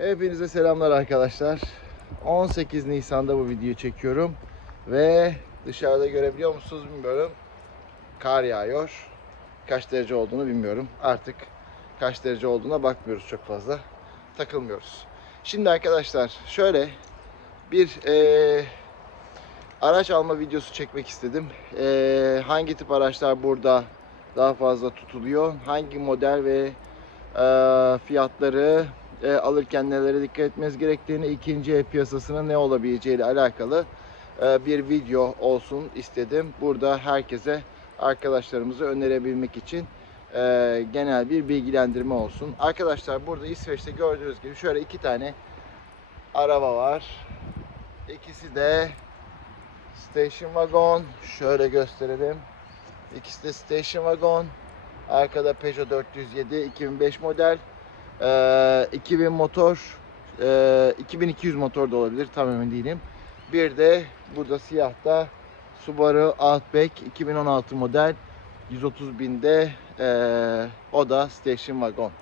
Hepinize selamlar arkadaşlar. 18 Nisan'da bu videoyu çekiyorum. Ve dışarıda görebiliyor musunuz bilmiyorum. Kar yağıyor. Kaç derece olduğunu bilmiyorum. Artık kaç derece olduğuna bakmıyoruz çok fazla. Takılmıyoruz. Şimdi arkadaşlar şöyle bir eee, araç alma videosu çekmek istedim. Eee, hangi tip araçlar burada daha fazla tutuluyor? Hangi model ve eee, fiyatları e, alırken nelere dikkat etmeniz gerektiğini, ikinci el piyasasının ne olabileceği ile alakalı e, bir video olsun istedim. Burada herkese arkadaşlarımızı önerebilmek için e, genel bir bilgilendirme olsun. Arkadaşlar burada İsveç'te gördüğünüz gibi şöyle iki tane araba var. İkisi de station wagon. Şöyle gösterelim. İkisi de station wagon. Arkada Peugeot 407 2005 model. Ee, 2000 motor, e, 2200 motor da olabilir tam emin değilim. Bir de burada siyahta Subaru Outback 2016 model 130 binde e, o da station wagon.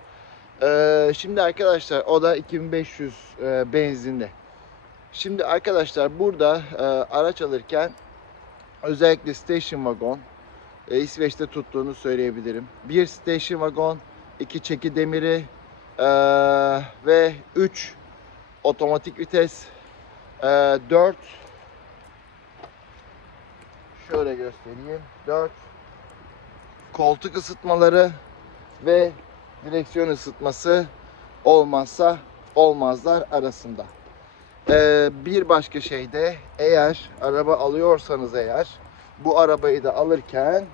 Ee, şimdi arkadaşlar o da 2500 e, benzinli. Şimdi arkadaşlar burada e, araç alırken özellikle station wagon e, İsveç'te tuttuğunu söyleyebilirim. Bir station wagon, iki çeki demiri, ee, ve 3 otomatik vites. Ee, 4 şöyle göstereyim. 4 koltuk ısıtmaları ve direksiyon ısıtması olmazsa olmazlar arasında. Ee, bir başka şey de eğer araba alıyorsanız eğer bu arabayı da alırken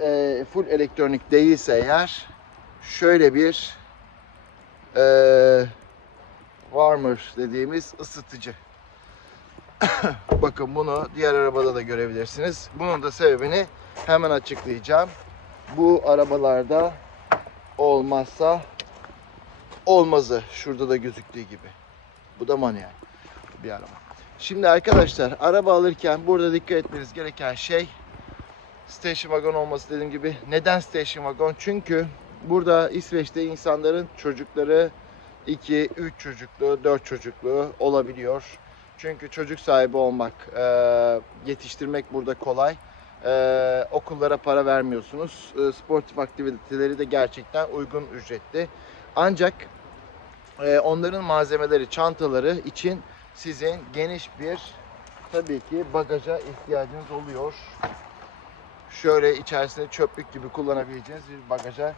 e, full elektronik değilse eğer şöyle bir e, warmer dediğimiz ısıtıcı. Bakın bunu diğer arabada da görebilirsiniz. Bunun da sebebini hemen açıklayacağım. Bu arabalarda olmazsa olmazı. Şurada da gözüktüğü gibi. Bu da manuel bir araba. Şimdi arkadaşlar araba alırken burada dikkat etmeniz gereken şey station wagon olması dediğim gibi. Neden station wagon? Çünkü burada İsveç'te insanların çocukları 2, 3 çocuklu, 4 çocuklu olabiliyor. Çünkü çocuk sahibi olmak, e, yetiştirmek burada kolay. E, okullara para vermiyorsunuz. E, sportif aktiviteleri de gerçekten uygun ücretli. Ancak e, onların malzemeleri, çantaları için sizin geniş bir tabii ki bagaja ihtiyacınız oluyor. Şöyle içerisinde çöplük gibi kullanabileceğiniz bir bagaja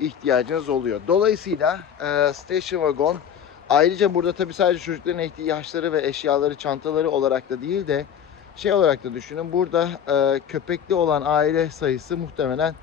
ihtiyacınız oluyor. Dolayısıyla e, station wagon ayrıca burada tabii sadece çocukların ihtiyaçları ve eşyaları, çantaları olarak da değil de şey olarak da düşünün. Burada e, köpekli olan aile sayısı muhtemelen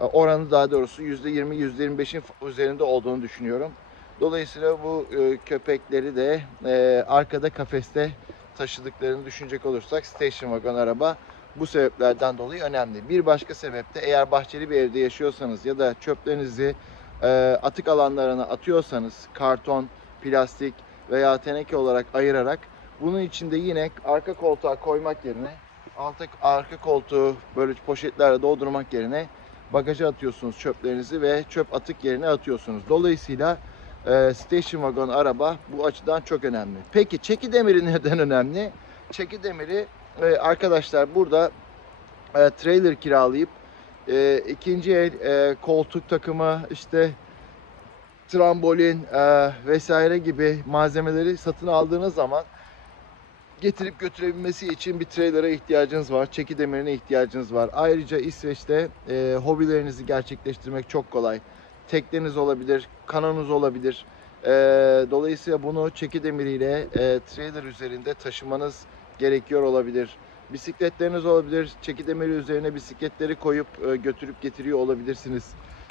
e, oranı daha doğrusu %20 %25'in üzerinde olduğunu düşünüyorum. Dolayısıyla bu e, köpekleri de e, arkada kafeste taşıdıklarını düşünecek olursak station wagon araba bu sebeplerden dolayı önemli. Bir başka sebep de eğer bahçeli bir evde yaşıyorsanız ya da çöplerinizi e, atık alanlarına atıyorsanız karton, plastik veya teneke olarak ayırarak bunun içinde yine arka koltuğa koymak yerine alta, arka koltuğu böyle poşetlerle doldurmak yerine bagaja atıyorsunuz çöplerinizi ve çöp atık yerine atıyorsunuz. Dolayısıyla e, station wagon araba bu açıdan çok önemli. Peki çeki demiri neden önemli? Çeki demiri e, arkadaşlar burada e, trailer kiralayıp e, ikinci el e, koltuk takımı işte trambolin e, vesaire gibi malzemeleri satın aldığınız zaman getirip götürebilmesi için bir trailer'a ihtiyacınız var. Çeki demirine ihtiyacınız var. Ayrıca İsveç'te e, hobilerinizi gerçekleştirmek çok kolay. Tekneniz olabilir, kanonuz olabilir. E, dolayısıyla bunu çeki demiriyle e, trailer üzerinde taşımanız gerekiyor olabilir. Bisikletleriniz olabilir. Çeki demiri üzerine bisikletleri koyup e, götürüp getiriyor olabilirsiniz.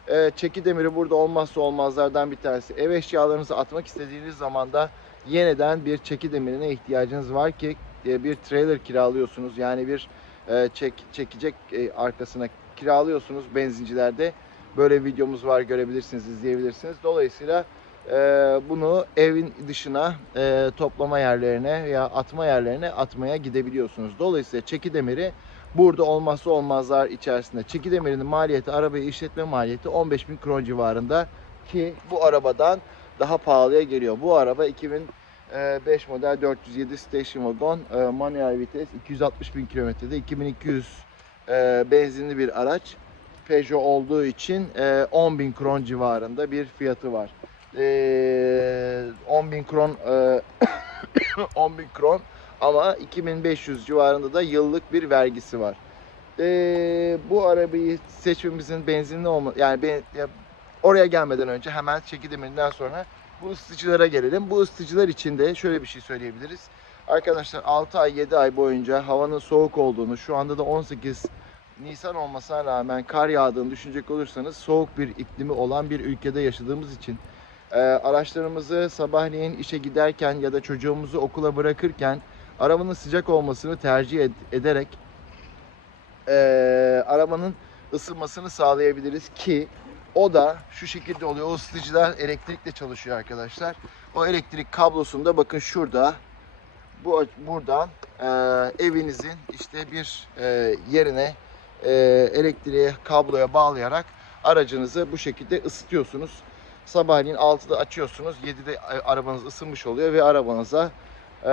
E, çeki demiri burada olmazsa olmazlardan bir tanesi. Ev eşyalarınızı atmak istediğiniz zaman da yeniden bir çeki demirine ihtiyacınız var ki e, bir trailer kiralıyorsunuz. Yani bir e, çek, çekecek e, arkasına kiralıyorsunuz benzincilerde. Böyle videomuz var görebilirsiniz, izleyebilirsiniz. Dolayısıyla bunu evin dışına e, toplama yerlerine veya atma yerlerine atmaya gidebiliyorsunuz. Dolayısıyla çeki demiri burada olmazsa olmazlar içerisinde. Çeki demirinin maliyeti, arabayı işletme maliyeti 15 bin kron civarında ki bu arabadan daha pahalıya geliyor. Bu araba 2005 model 407 station wagon e, manuel vites 260 bin kilometrede 2200 e, benzinli bir araç. Peugeot olduğu için e, 10 bin kron civarında bir fiyatı var. E, 10 bin kron e, 10 bin kron ama 2500 civarında da yıllık bir vergisi var. E, bu arabayı seçmemizin benzinli olma yani ben, ya, oraya gelmeden önce hemen çekideminden sonra bu ısıtıcılara gelelim. Bu ısıtıcılar için de şöyle bir şey söyleyebiliriz. Arkadaşlar 6 ay 7 ay boyunca havanın soğuk olduğunu şu anda da 18 Nisan olmasına rağmen kar yağdığını düşünecek olursanız soğuk bir iklimi olan bir ülkede yaşadığımız için e, araçlarımızı sabahleyin işe giderken ya da çocuğumuzu okula bırakırken arabanın sıcak olmasını tercih ed- ederek e, arabanın ısınmasını sağlayabiliriz ki o da şu şekilde oluyor. O ısıtıcılar elektrikle çalışıyor arkadaşlar. O elektrik kablosunda bakın şurada bu buradan e, evinizin işte bir e, yerine e, elektriğe kabloya bağlayarak aracınızı bu şekilde ısıtıyorsunuz. Sabahleyin 6'da açıyorsunuz. 7'de arabanız ısınmış oluyor ve arabanıza e,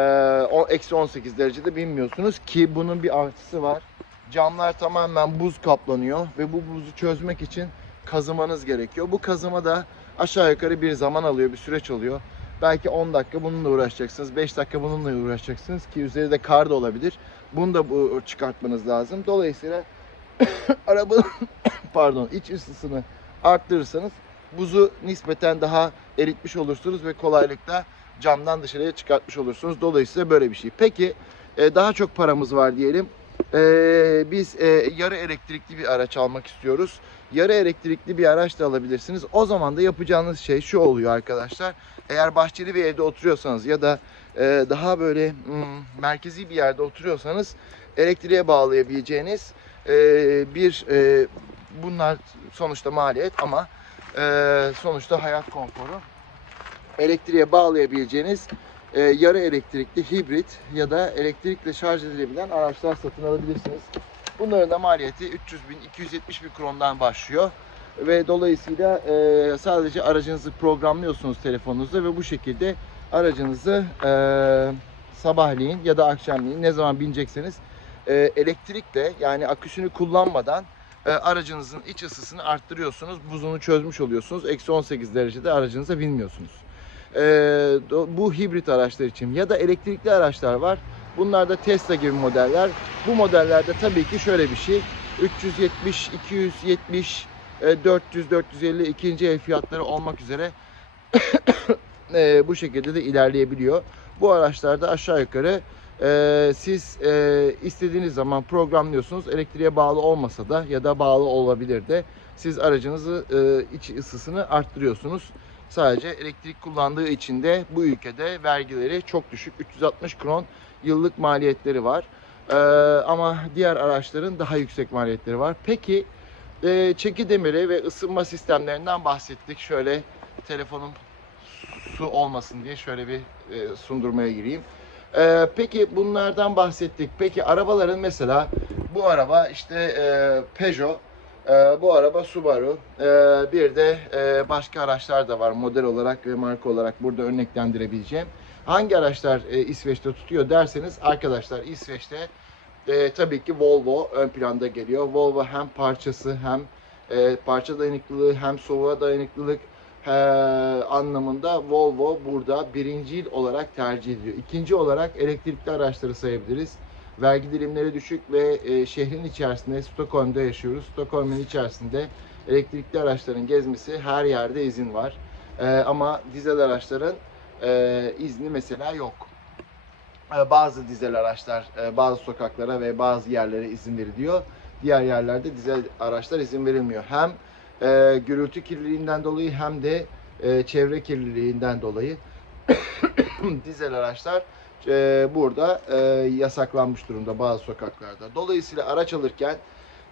eksi 18 derecede binmiyorsunuz ki bunun bir artısı var. Camlar tamamen buz kaplanıyor ve bu buzu çözmek için kazımanız gerekiyor. Bu kazıma da aşağı yukarı bir zaman alıyor, bir süreç oluyor. Belki 10 dakika bununla uğraşacaksınız, 5 dakika bununla uğraşacaksınız ki üzerinde kar da olabilir. Bunu da bu çıkartmanız lazım. Dolayısıyla arabanın pardon iç ısısını arttırırsanız buzu nispeten daha eritmiş olursunuz ve kolaylıkla camdan dışarıya çıkartmış olursunuz. Dolayısıyla böyle bir şey. Peki e, daha çok paramız var diyelim. E, biz e, yarı elektrikli bir araç almak istiyoruz. Yarı elektrikli bir araç da alabilirsiniz. O zaman da yapacağınız şey şu oluyor arkadaşlar. Eğer bahçeli bir evde oturuyorsanız ya da daha böyle hmm, merkezi bir yerde oturuyorsanız elektriğe bağlayabileceğiniz bir bunlar sonuçta maliyet ama e, sonuçta hayat konforu elektriğe bağlayabileceğiniz e, yarı elektrikli hibrit ya da elektrikle şarj edilebilen araçlar satın alabilirsiniz. Bunların da maliyeti 300 bin 270 bin krondan başlıyor ve dolayısıyla e, sadece aracınızı programlıyorsunuz telefonunuzda ve bu şekilde aracınızı e, sabahleyin ya da akşamleyin ne zaman binecekseniz e, elektrikle yani aküsünü kullanmadan e, aracınızın iç ısısını arttırıyorsunuz. Buzunu çözmüş oluyorsunuz. Eksi 18 derecede aracınıza binmiyorsunuz. E, bu hibrit araçlar için ya da elektrikli araçlar var. Bunlar da Tesla gibi modeller. Bu modellerde tabii ki şöyle bir şey. 370, 270, e, 400, 450 ikinci el fiyatları olmak üzere e, bu şekilde de ilerleyebiliyor. Bu araçlarda aşağı yukarı e, siz e, istediğiniz zaman programlıyorsunuz. Elektriğe bağlı olmasa da ya da bağlı olabilir de siz aracınızı e, iç ısısını arttırıyorsunuz. Sadece elektrik kullandığı için de bu ülkede vergileri çok düşük. 360 kron yıllık maliyetleri var. E, ama diğer araçların daha yüksek maliyetleri var. Peki e, çeki demiri ve ısınma sistemlerinden bahsettik. Şöyle telefonum su olmasın diye şöyle bir e, sundurmaya gireyim. E, peki bunlardan bahsettik. Peki arabaların mesela bu araba işte e, Peugeot, e, bu araba Subaru, e, bir de e, başka araçlar da var model olarak ve marka olarak burada örneklendirebileceğim. Hangi araçlar e, İsveç'te tutuyor derseniz arkadaşlar İsveç'te e, tabii ki Volvo ön planda geliyor. Volvo hem parçası hem e, parça dayanıklılığı hem soğuğa dayanıklılık e, anlamında Volvo burada birincil olarak tercih ediliyor. İkinci olarak elektrikli araçları sayabiliriz. Vergi dilimleri düşük ve e, şehrin içerisinde Stockholm'da yaşıyoruz. Stockholm'un içerisinde elektrikli araçların gezmesi her yerde izin var. E, ama dizel araçların e, izni mesela yok. E, bazı dizel araçlar e, bazı sokaklara ve bazı yerlere izin veriliyor. Diğer yerlerde dizel araçlar izin verilmiyor. Hem e, gürültü kirliliğinden dolayı hem de e, çevre kirliliğinden dolayı dizel araçlar e, burada e, yasaklanmış durumda bazı sokaklarda. Dolayısıyla araç alırken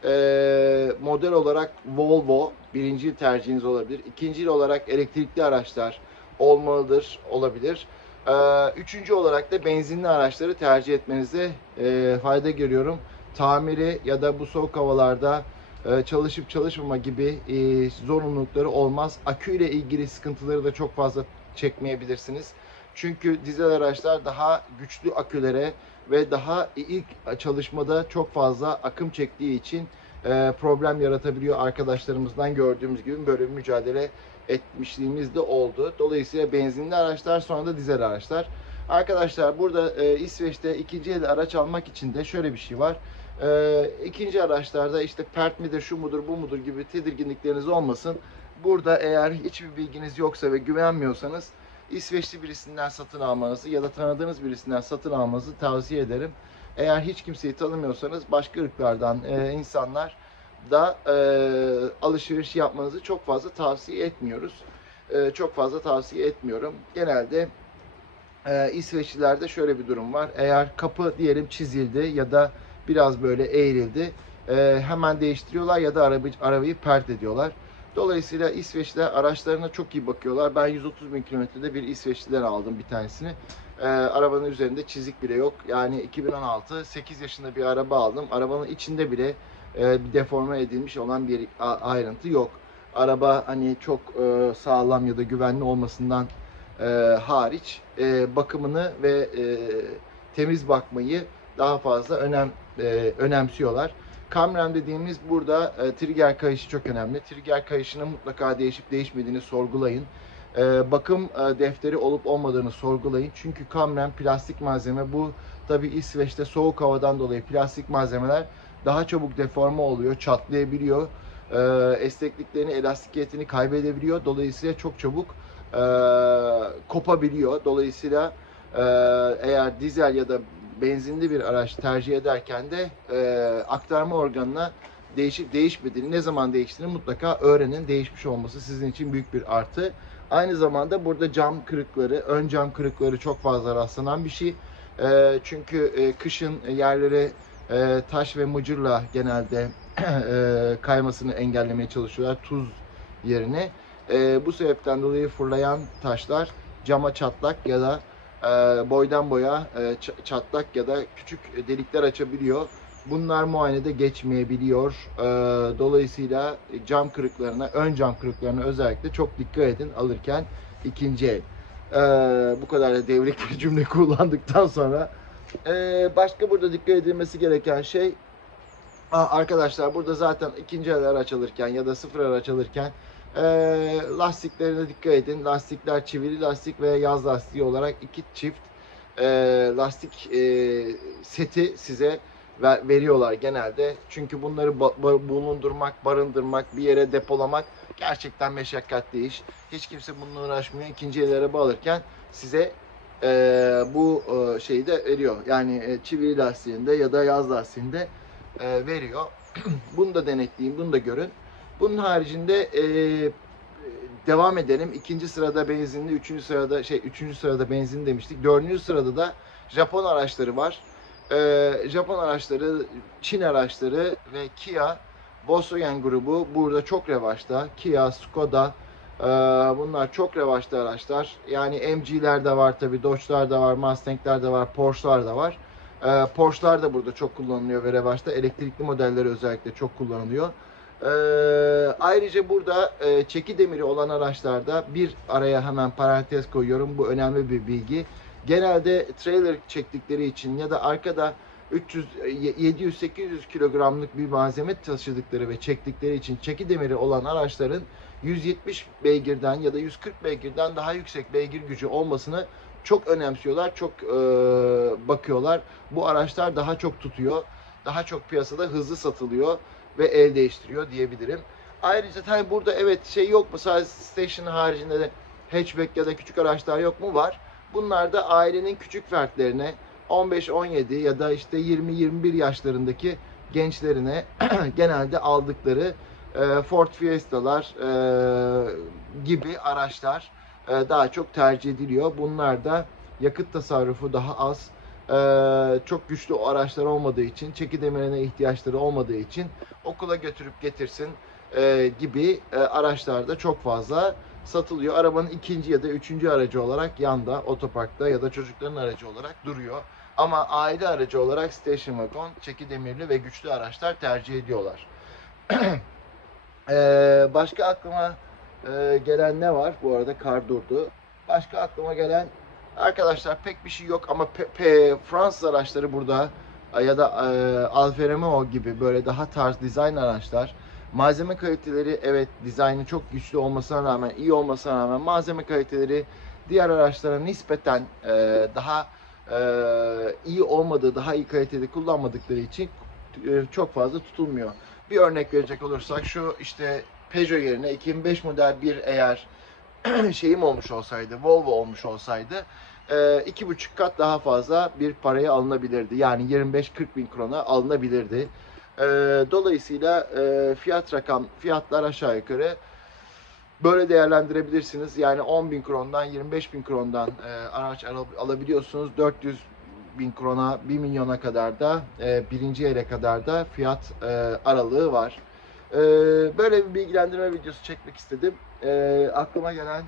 e, model olarak Volvo birinci tercihiniz olabilir. İkinci olarak elektrikli araçlar olmalıdır, olabilir. E, üçüncü olarak da benzinli araçları tercih etmenize e, fayda görüyorum. Tamiri ya da bu soğuk havalarda çalışıp çalışmama gibi e, zorunlulukları olmaz. Akü ile ilgili sıkıntıları da çok fazla çekmeyebilirsiniz. Çünkü dizel araçlar daha güçlü akülere ve daha ilk çalışmada çok fazla akım çektiği için e, problem yaratabiliyor. Arkadaşlarımızdan gördüğümüz gibi böyle bir mücadele etmişliğimiz de oldu. Dolayısıyla benzinli araçlar sonra da dizel araçlar. Arkadaşlar burada e, İsveç'te ikinci el araç almak için de şöyle bir şey var. E, ikinci araçlarda işte pert midir, şu mudur, bu mudur gibi tedirginlikleriniz olmasın. Burada eğer hiçbir bilginiz yoksa ve güvenmiyorsanız İsveçli birisinden satın almanızı ya da tanıdığınız birisinden satın almanızı tavsiye ederim. Eğer hiç kimseyi tanımıyorsanız başka ırklardan e, insanlar da e, alışveriş yapmanızı çok fazla tavsiye etmiyoruz. E, çok fazla tavsiye etmiyorum. Genelde e, İsveçlilerde şöyle bir durum var. Eğer kapı diyelim çizildi ya da biraz böyle eğrildi e, hemen değiştiriyorlar ya da arabayı, arabayı pert ediyorlar. Dolayısıyla İsveçliler araçlarına çok iyi bakıyorlar. Ben 130 bin kilometrede bir İsveçliden aldım bir tanesini. Ee, arabanın üzerinde çizik bile yok. Yani 2016 8 yaşında bir araba aldım. Arabanın içinde bile e, deforme edilmiş olan bir ayrıntı yok. Araba hani çok e, sağlam ya da güvenli olmasından e, hariç e, bakımını ve e, temiz bakmayı daha fazla önem e, önemsiyorlar. Kamrem dediğimiz burada e, trigger kayışı çok önemli. Trigger kayışının mutlaka değişip değişmediğini sorgulayın. E, bakım e, defteri olup olmadığını sorgulayın. Çünkü kamrem plastik malzeme. Bu tabi İsveç'te soğuk havadan dolayı plastik malzemeler daha çabuk deforme oluyor, çatlayabiliyor. E, esnekliklerini, elastikiyetini kaybedebiliyor. Dolayısıyla çok çabuk e, kopabiliyor. Dolayısıyla e, eğer dizel ya da benzinli bir araç tercih ederken de e, aktarma organına değişip değişmediğini, ne zaman değiştiğini mutlaka öğrenin. Değişmiş olması sizin için büyük bir artı. Aynı zamanda burada cam kırıkları, ön cam kırıkları çok fazla rastlanan bir şey. E, çünkü e, kışın yerlere e, taş ve mıcırla genelde e, kaymasını engellemeye çalışıyorlar tuz yerine. E, bu sebepten dolayı fırlayan taşlar cama çatlak ya da boydan boya e, çatlak ya da küçük delikler açabiliyor. Bunlar muayenede geçmeyebiliyor. E, dolayısıyla cam kırıklarına, ön cam kırıklarına özellikle çok dikkat edin alırken ikinci el. E, bu kadar da devrik bir cümle kullandıktan sonra e, başka burada dikkat edilmesi gereken şey arkadaşlar burada zaten ikinci el araç alırken ya da sıfır araç alırken e, lastiklerine dikkat edin. Lastikler çivili lastik ve yaz lastiği olarak iki çift e, lastik e, seti size ver- veriyorlar genelde. Çünkü bunları ba- ba- bulundurmak, barındırmak, bir yere depolamak gerçekten meşakkatli iş. Hiç kimse bununla uğraşmıyor. İkinci el araba alırken size e, bu e, şeyi de veriyor. Yani e, çivili lastiğinde ya da yaz lastiğinde e, veriyor. bunu da denetleyin, bunu da görün. Bunun haricinde e, devam edelim. İkinci sırada benzinli, üçüncü sırada şey üçüncü sırada benzinli demiştik. Dördüncü sırada da Japon araçları var. E, Japon araçları, Çin araçları ve Kia, Volkswagen grubu burada çok revaçta. Kia, Skoda, e, bunlar çok revaçta araçlar. Yani MG'ler de var tabi, Dodge'lar da var, Mustang'ler de var, Porsche'lar da var. E, Porsche'lar da burada çok kullanılıyor ve revaçta. Elektrikli modelleri özellikle çok kullanılıyor. Ee, ayrıca burada e, çeki demiri olan araçlarda bir araya hemen parantez koyuyorum. Bu önemli bir bilgi. Genelde trailer çektikleri için ya da arkada 300 700-800 kilogramlık bir malzeme taşıdıkları ve çektikleri için çeki demiri olan araçların 170 beygirden ya da 140 beygirden daha yüksek beygir gücü olmasını çok önemsiyorlar, çok e, bakıyorlar. Bu araçlar daha çok tutuyor, daha çok piyasada hızlı satılıyor ve el değiştiriyor diyebilirim. Ayrıca tabii burada evet şey yok mu sadece station haricinde de hatchback ya da küçük araçlar yok mu? Var. Bunlar da ailenin küçük fertlerine 15-17 ya da işte 20-21 yaşlarındaki gençlerine genelde aldıkları e, Ford Fiesta'lar e, gibi araçlar e, daha çok tercih ediliyor. Bunlar da yakıt tasarrufu daha az, çok güçlü araçlar olmadığı için, çeki demirine ihtiyaçları olmadığı için okula götürüp getirsin e, gibi e, araçlar da çok fazla satılıyor. Arabanın ikinci ya da üçüncü aracı olarak yanda, otoparkta ya da çocukların aracı olarak duruyor. Ama aile aracı olarak station wagon, çeki demirli ve güçlü araçlar tercih ediyorlar. Ee, başka aklıma e, gelen ne var? Bu arada kar durdu. başka aklıma gelen arkadaşlar pek bir şey yok ama pe- pe- Fransız araçları burada e, ya da e, Alfa Romeo gibi böyle daha tarz dizayn araçlar malzeme kaliteleri evet dizaynı çok güçlü olmasına rağmen iyi olmasına rağmen malzeme kaliteleri diğer araçlara nispeten e, daha e, iyi olmadığı daha iyi kalitede kullanmadıkları için e, çok fazla tutulmuyor. Bir örnek verecek olursak şu işte Peugeot yerine 2005 model bir eğer şeyim olmuş olsaydı, Volvo olmuş olsaydı e, iki buçuk kat daha fazla bir paraya alınabilirdi. Yani 25-40 bin krona alınabilirdi. E, dolayısıyla e, fiyat rakam, fiyatlar aşağı yukarı böyle değerlendirebilirsiniz. Yani 10 bin krondan 25 bin krondan araç al- alabiliyorsunuz. 400 bin krona 1 milyona kadar da birinci ele kadar da fiyat aralığı var. Böyle bir bilgilendirme videosu çekmek istedim. E, aklıma gelen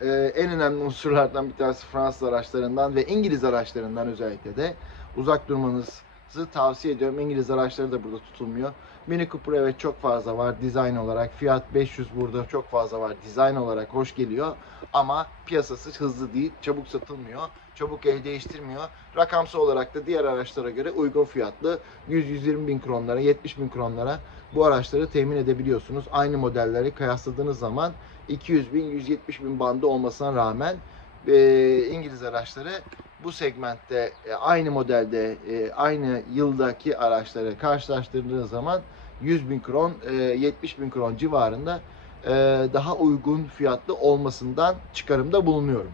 e, en önemli unsurlardan bir tanesi Fransız araçlarından ve İngiliz araçlarından özellikle de uzak durmanızı tavsiye ediyorum. İngiliz araçları da burada tutulmuyor. Mini Cooper evet çok fazla var dizayn olarak. Fiat 500 burada çok fazla var. Dizayn olarak hoş geliyor. Ama piyasası hızlı değil. Çabuk satılmıyor. Çabuk el değiştirmiyor. Rakamsal olarak da diğer araçlara göre uygun fiyatlı 100-120 bin kronlara, 70 bin kronlara bu araçları temin edebiliyorsunuz. Aynı modelleri kıyasladığınız zaman 200 bin, 170 bin bandı olmasına rağmen e, İngiliz araçları bu segmentte e, aynı modelde e, aynı yıldaki araçları karşılaştırdığınız zaman 100 bin kron, e, 70 bin kron civarında e, daha uygun fiyatlı olmasından çıkarımda bulunuyorum.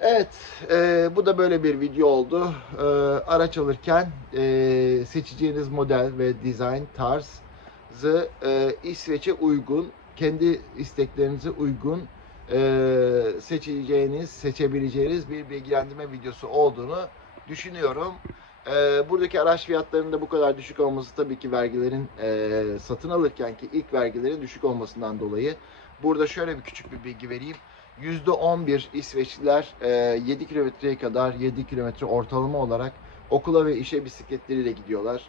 Evet, e, bu da böyle bir video oldu. E, araç alırken e, seçeceğiniz model ve dizayn tarzı e, İsveç'e uygun, kendi isteklerinize uygun e, seçeceğiniz, seçebileceğiniz bir bilgilendirme videosu olduğunu düşünüyorum. E, buradaki araç fiyatlarının da bu kadar düşük olması tabii ki vergilerin e, satın alırken ki ilk vergilerin düşük olmasından dolayı. Burada şöyle bir küçük bir bilgi vereyim. %11 İsveçliler e, 7 kilometreye kadar 7 kilometre ortalama olarak okula ve işe bisikletleriyle gidiyorlar.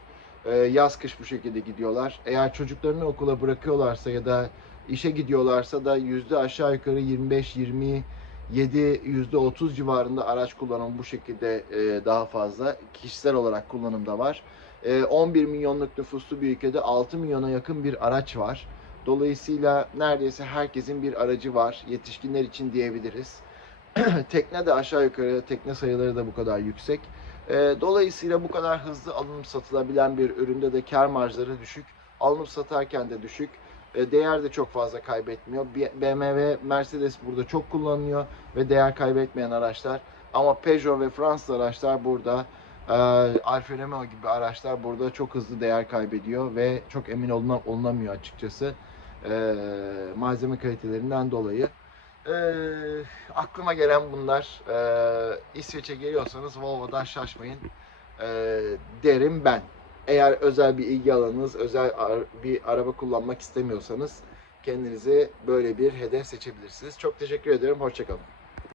E, yaz kış bu şekilde gidiyorlar. Eğer çocuklarını okula bırakıyorlarsa ya da işe gidiyorlarsa da yüzde aşağı yukarı 25-20 7 30 civarında araç kullanımı bu şekilde e, daha fazla kişisel olarak kullanımda var. E, 11 milyonluk nüfuslu bir ülkede 6 milyona yakın bir araç var. Dolayısıyla neredeyse herkesin bir aracı var yetişkinler için diyebiliriz. tekne de aşağı yukarı tekne sayıları da bu kadar yüksek. E, dolayısıyla bu kadar hızlı alınıp satılabilen bir üründe de kar marjları düşük. Alınıp satarken de düşük. E, değer de çok fazla kaybetmiyor. BMW, Mercedes burada çok kullanılıyor ve değer kaybetmeyen araçlar. Ama Peugeot ve Fransız araçlar burada e, Alfa Romeo gibi araçlar burada çok hızlı değer kaybediyor ve çok emin oluna, olunamıyor açıkçası e, malzeme kalitelerinden dolayı. E, aklıma gelen bunlar. E, İsveç'e geliyorsanız Volvo'dan şaşmayın e, derim ben. Eğer özel bir ilgi alanınız, özel bir araba kullanmak istemiyorsanız kendinize böyle bir hedef seçebilirsiniz. Çok teşekkür ederim. Hoşçakalın.